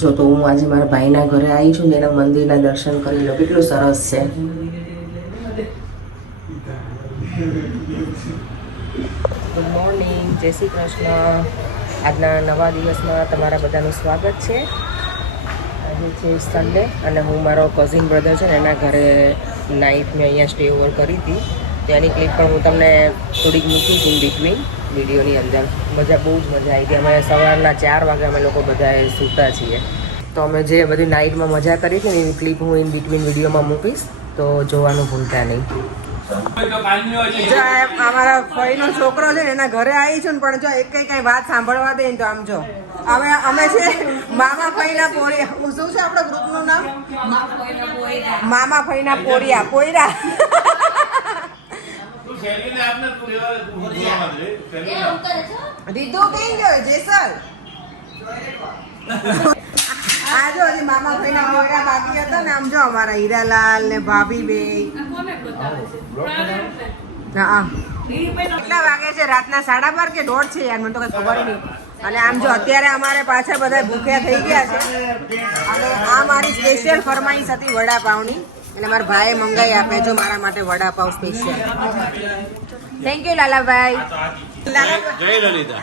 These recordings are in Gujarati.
જો તો હું આજે મારા ભાઈના ઘરે આવી છું ને એના મંદિરના દર્શન કરી લો, કેટલું સરસ છે. ગુડ મોર્નિંગ, જય શ્રી કૃષ્ણ. આજના નવા દિવસમાં તમારા બધાનું સ્વાગત છે. આજે છે સન્ડે અને હું મારો કઝિન બ્રધર છે ને એના ઘરે નાઇટ મેં અહીંયા સ્ટે ઓવર કરી હતી. ત્યાંની ક્લિપ પણ હું તમને થોડીક મૂકી છું બિટવીન વિડીયોની અંદર. બહુ જ મજા આવી હતી. અમે સવારના 4 વાગે અમે લોકો બધાએ સૂતા છીએ. તો અમે જે બધી નાઇટમાં મજા કરી હતી ને એની ક્લિપ હું ઇન બિટવીન વિડીયોમાં મૂકીશ, તો જોવાનું ભૂલતા નહીં. અમારા ફઈનો છોકરો છે ને એના ઘરે આવી છું ને, પણ જો એક કઈ વાત સાંભળવા દે ને તો આમ જો હવે અમે છે મામા ફઈના પોરિયા. શું છે આપણો ગ્રુપનું નામ? મામા ફઈના પોરિયા. દીધો કઈ ગયો જેસલ. આ જો હજી મામા ફઈના પોરિયા બાકી હતા ને. આમ જો અમારા હીરાલાલ ને ભાભી બે. હા, કેટલા વાગે છે? રાતના 12:30 કે 1:30 છે યાર, મને તો કઈ ખબર નહીં. અને આમ જો અત્યારે અમારે પાછળ બધા ભૂખ્યા થઈ ગયા છે. અને આ મારી સ્પેશિયલ ફરમાઈશ હતી વડાપાવની, એટલે મારા ભાઈએ મંગાઈ આપે જો મારા માટે vada pav special. Thank you Lalabhai. જય લલિતા.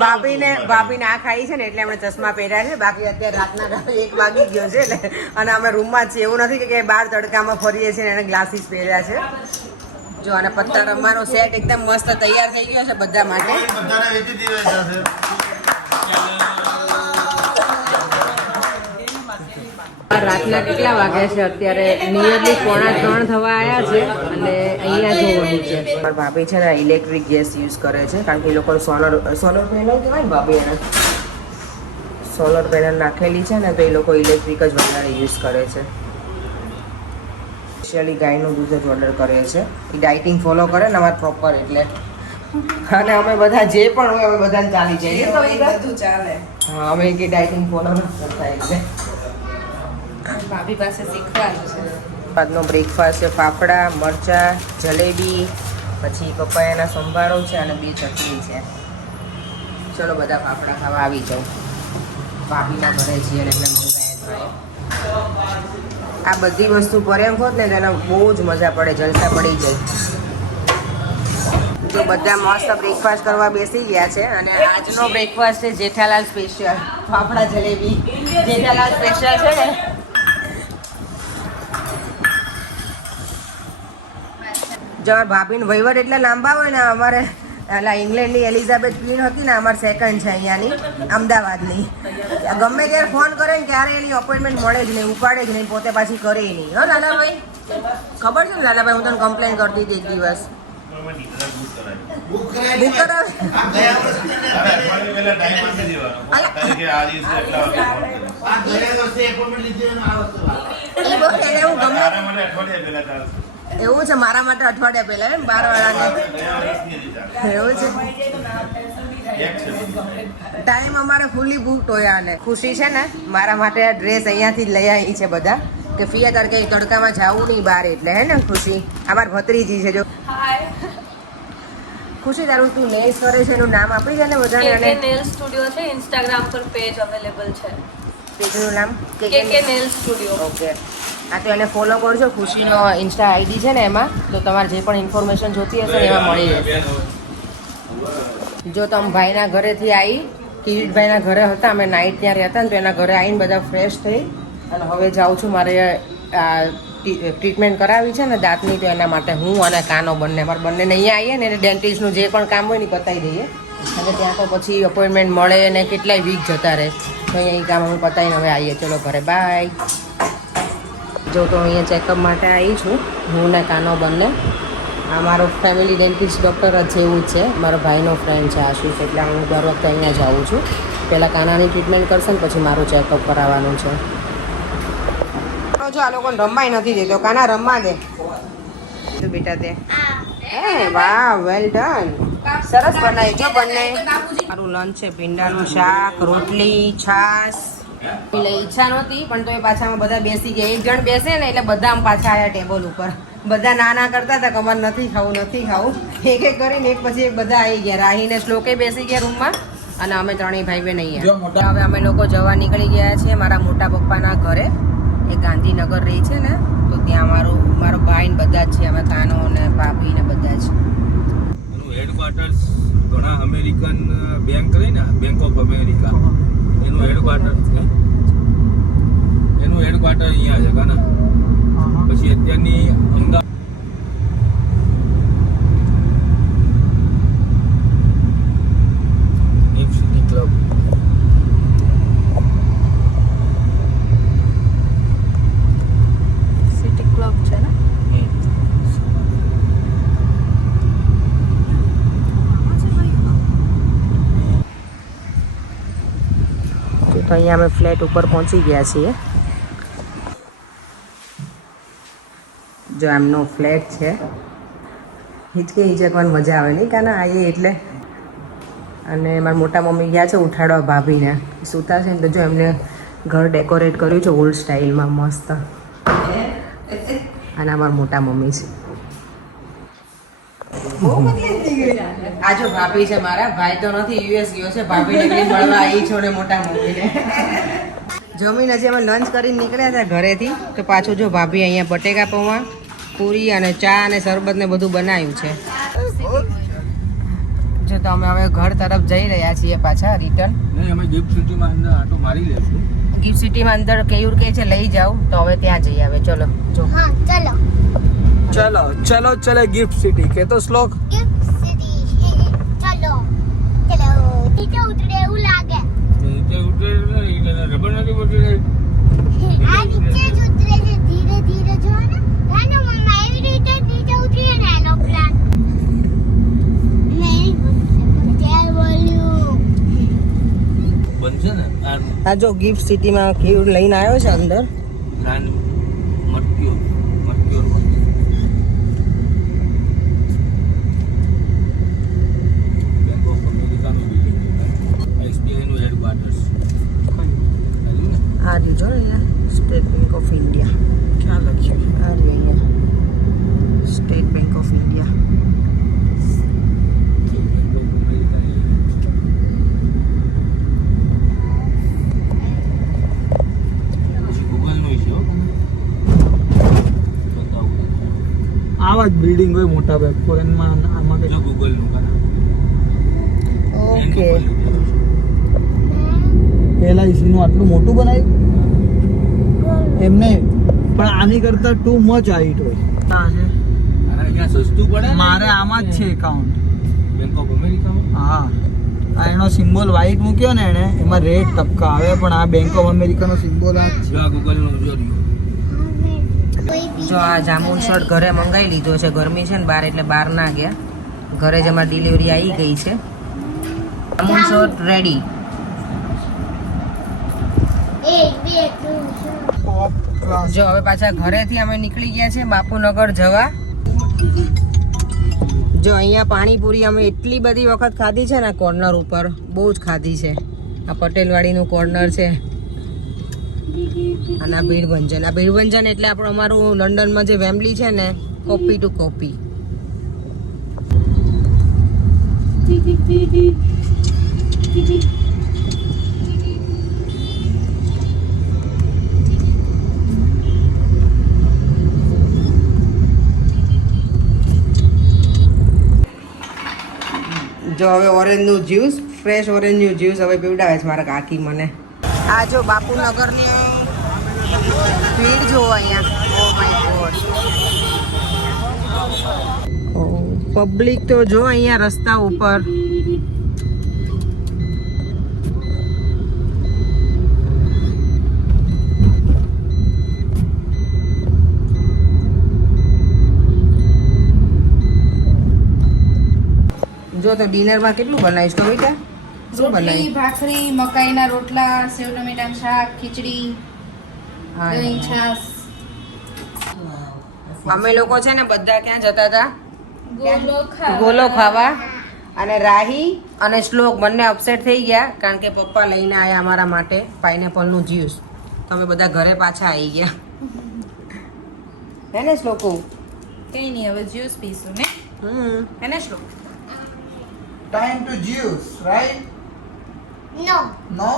ભાભીને આ ખાઈ છે ને એટલે અમે ચશ્મા પહેર્યા છે. બાકી અત્યારે રાતના 1 વાગી ગયો છે એટલે, અને અમે રૂમમાં જ છીએ. એવું નથી કે બહાર તડકામાં ફરીએ છીએ. એને ગ્લાસીસ પહેર્યા છે જો. અને પત્તા રમવાનો સેટ એકદમ મસ્ત તૈયાર થઈ ગયો છે બધા માટે. રાતના કેટલા વાગ્યા છે? અત્યારે નિયરલી 2:45 થવા આવ્યા છે. અને અહીંયા જોવાનું છે મારા ભાભી છે ને ઇલેક્ટ્રિક ગેસ યુઝ કરે છે, કારણ કે એ લોકો સોલર પેનલ કહેવાય ને ભાભી, એને સોલર પેનલ નાખેલી છે ને, તો એ લોકો ઇલેક્ટ્રિક જ વધારે યુઝ કરે છે. સ્પેશિયલી ગાયનું દૂધ જ ઓર્ડર કરે છે. એ ડાયટિંગ ફોલો કરે ને અમારે પ્રોપર, એટલે. અને અમે બધા જે પણ હોય અમે બધાને ચાલી જઈએ, બધું ચાલે. હા, અમે કે ડાયટિંગ ફોલો ન કરતા એટલે ભાભી પાસે શીખવાનું છે. આજનો બ્રેકફાસ્ટ છે ફાફડા, મરચા, જલેબી, પછી પપૈયાના સંભારો છે અને 2 ચટણી છે. ચલો બધા ફાફડા ખાવા આવી જાઉં. ભાભીના ઘરે છીએ અને એમને મંગાયા છે. આ બધી વસ્તુ પર એમ હોત ને તો એને બહુ જ મજા પડે, જલસા પડી જાય. જો બધા મસ્ત બ્રેકફાસ્ટ કરવા બેસી ગયા છે. અને આજનો બ્રેકફાસ્ટ છે જેઠાલાલ સ્પેશિયલ ફાફડા જલેબી. જેઠાલાલ સ્પેશિયલ છે ને. જો અમારા ભાભીને વહીવટ એટલે લાંબા હોય ને. અમારે ઇંગ્લેન્ડની એલિઝાબેથ ક્વીન હતી ને, અમારે સેકન્ડ છે અહીંયાની અમદાવાદની. ગમે ત્યારે ફોન કરે ને ત્યારે એની અપોઇન્ટમેન્ટ મળે જ નહીં, ઉપાડે જ નહીં, પોતે પાછી કરે નહીં. હો લાલાભાઈ, ખબર છે ને લાલાભાઈ? હું તને કમ્પ્લેન કરતી હતી એક દિવસ. બુક કરાવે એવું છે. મારા માટે અઠવાડિયા પહેલા એમ 12 વાળાને એવું છે. ટાઈમ અમારે ફૂલી બુકડ હોય. અને ખુશી છે ને મારા માટે આ ડ્રેસ અહીંયાથી જ લઈ આવી છે બધા, કે ફિયા તાર કઈ તડકામાં જવું નહીં બહાર, એટલે હે ને ખુશી? અમારી ભત્રીજી છે જો. ખુશી, તારું તું નેલ્સ કરે છે એનું નામ આપી દે ને બધાને. KK નેલ સ્ટુડિયો છે, ઇન્સ્ટાગ્રામ પર પેજ અવેલેબલ છે. પેજનું નામ KK નેલ સ્ટુડિયો. ઓકે. હા, તો એને ફોલો કરજો. ખુશીનો ઇન્સ્ટા આઈડી છે ને એમાં, તો તમારે જે પણ ઇન્ફોર્મેશન જોતી હશે ને એમાં મળી જશે. જો તમે ભાઈના ઘરેથી આવી, કિરીટભાઈના ઘરે હતા, અમે નાઇટ ત્યાં રહેતા ને, તો એના ઘરે આવીને બધા ફ્રેશ થઈ અને હવે જાઉં છું. મારે ટ્રીટમેન્ટ કરાવી છે ને દાંતની, તો એના માટે હું અને કાનો બંને અમારે બંનેને અહીંયા આવીએ ને એટલે ડેન્ટિસ્ટનું જે પણ કામ હોય ને પતાવી દઈએ. અને ત્યાં તો પછી અપોઇન્ટમેન્ટ મળે ને કેટલાય વીક જતા રહે, તો અહીંયા એ કામ અમે પતાવીને હવે આવીએ. ચલો ઘરે, બાય. જો તો અહીંયા ચેકઅપ માટે આવી છું હું ને કાનો બંને. આ મારો ફેમિલી ડેન્ટિસ્ટ ડૉક્ટર જ એવું જ છે, મારો ભાઈનો ફ્રેન્ડ છે આશીષ, એટલે હું દર વખતે અહીંયા જાઉં છું. પહેલાં કાનાની ટ્રીટમેન્ટ કરશે ને પછી મારું ચેકઅપ કરાવવાનું છે. જો આ લોકોને રમવાય નથી દેતો. કાના રમવા દે તો બેટા તે. હે વાહ, વેલ ડન. સરસ બનાવી જો બંને. મારું લંચ છે ભીંડાનું શાક, રોટલી, છાશ. એટલે ઈચ્છા નહોતી પણ તો એ પાછા બધા બેસી ગયા. એક જણ બેસે ને એટલે બધા પાછા આવ્યા ટેબલ ઉપર. બધા ના કરતા હતા કે અમારે નથી ખાવું એક એક કરીને એક પછી એક બધા આવી ગયા. રાહીને શ્લોકે બેસી ગયા રૂમમાં અને અમે ત્રણેય ભાઈ બહેન અહીંયા. હવે અમે લોકો જવા નીકળી ગયા છીએ મારા મોટા પપ્પાના ઘરે. એ ગાંધીનગર રહી છે ને, તો ત્યાં મારો ભાઈ ને બધા જ છે. અમે કાનો ને ભાભી ને બધા જ. એનું હેડક્વાર્ટર્સ ઘણા અમેરિકન બેંક રહી ને, બેંક ઓફ અમેરિકા, એનું હેડક્વાર્ટર અહીંયા છે કાના. પછી અત્યારની Ahmedabad city club. City club છે ને. તો અહીંયા અમે ફ્લેટ ઉપર પહોંચી ગયા છીએ. જો એમનો ફ્લેટ છે. હિચકે હિચકવાની મજા આવે નહીં કાના આવીએ એટલે. અને મારા મોટા મમ્મી ગયા છે ઉઠાડવા ભાભીને, સૂતા છે ને. તો જો એમને ઘર ડેકોરેટ કર્યું છે ઓલ્ડ સ્ટાઇલમાં મસ્ત. અને મારા મોટા મમ્મી છે. આ જો ભાભી છે મારા. ભાઈ તો નથી, યુએસ ગયો છે. ભાભીને કઈ મળવા આવી છો ને મોટા મમ્મીને. જમીન હજી અમે લંચ કરીને નીકળ્યા હતા ઘરેથી. તો પાછું જો ભાભી અહીંયા બટેકા પૌવા, પૂરી અને ચા અને શરબત ને બધું બનાવ્યું છે. જો તો અમે હવે ઘર તરફ જઈ રહ્યા છીએ પાછા રિટર્ન. નહીં, અમે ગિફ્ટ સિટીમાં અંદર આટો મારી લેશું. ગિફ્ટ સિટીમાં અંદર કેયુર કે છે લઈ જાઓ, તો હવે ત્યાં જઈ આવે. ચલો જો ચલો ગિફ્ટ સિટી કે તો શ્લોક. નીચે ઉતરે રબર નથી પડતી રહી. બનશે ને આ જો ગિફ્ટ સિટીમાં કેયુર લઈને આવ્યો છે અંદર. ગ્રાન્ડ મર્ક્યોર બેંક ઓફ અમેરિકાનું બિલ્ડિંગ, એસબીઆઈનું હેડક્વાર્ટર્સ. આ રહ્યું જો અહીંયા સ્ટેટ બેંક ઓફ ઇન્ડિયા. ક્યાં લખ્યું? આ રહ્યું અહીંયા સ્ટેટ બેંક ઓફ ઇન્ડિયા. આવા જ બિલ્ડિંગ હોય મોટા ભાગ ફોરેનમાં. આમાં જો ગૂગલનું કાના. ઓકે. LIC નું આટલું મોટું બનાવ્યું એમને, પણ આની કરતા ટુ મચ હાઈટ હોય. અને અહીંયા સસ્તું પડે ને. મારે આમાં જ છે એકાઉન્ટ. બેંક ઓફ અમેરિકામાં. હા, આ એનો સિમ્બોલ વ્હાઈટ મૂક્યો ને એને, એમાં રેડ ટપકા આવે, પણ આ બેંક ઓફ અમેરિકાનો સિમ્બોલ આ જ છે. જો આ ગૂગલનું જોયું. જો આ જામુન શર્ટ ઘરે મંગાવી લીધો છે. ગરમી છે ને બહાર એટલે બહાર ના ગયા. ઘરે જ અમારી ડિલિવરી આવી ગઈ છે. Jamun shirt ready. જો હવે પાછા ઘરેથી અમે નીકળી ગયા છે બાપુનગર જવા. જો અહીંયા પાણીપુરી અમે એટલી બધી વખત ખાધી છે ને કોર્નર ઉપર, બહુ જ ખાધી છે. આ પટેલવાડીનું કોર્નર છે. અને આ ભીડભંજન. આ ભીડભંજન એટલે આપણું અમારું લંડનમાં જે વેમ્બલી છે ને, કોપી ટુ કોપી. જો હવે ઓરેન્જનું જ્યુસ, ફ્રેશ ઓરેન્જનું જ્યુસ હવે પીવડાવે છે મારા કાકી મને. આ જો બાપુનગરની ભીડ જુઓ અહીંયા. ઓ માય ગોડ, પબ્લિક તો જો અહીંયા રસ્તા ઉપર. જો તો ડિનરમાં કેટલું બનાવીશ તો બેટા? શું બનાવી? ભાખરી, મકાઈના રોટલા, સેવ ટમેટાનું શાક, ખીચડી, દહીં, છાશ. અમે લોકો છે ને બધા ક્યાં જતા હતા? ગોલો ગોલો ખાવા. અને રાહી અને શ્લોક બંને અપસેટ થઈ ગયા કારણ કે પપ્પા લઈને આવ્યા અમારા માટે પાઇનેપલનું જ્યુસ. તો અમે બધા ઘરે પાછા આવી ગયા. હે ને શ્લોકો? કઈ નહીં હવે જ્યુસ પીશું ને એને શ્લોક ટાઈમ ટુ જ્યુસ રાઈટ નો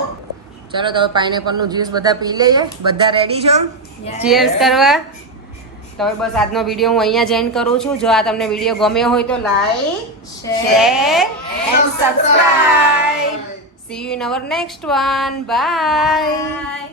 ચલો તો પાઇનેપલ નું જ્યુસ બધા પી લઈએ. બધા રેડી છો ચીયર્સ કરવા? તો હવે બસ આજનો વિડીયો હું અહીંયા જ એન્ડ કરું છું. જો આ તમને વિડીયો ગમ્યો હોય તો like share and subscribe. See you in our next one. By.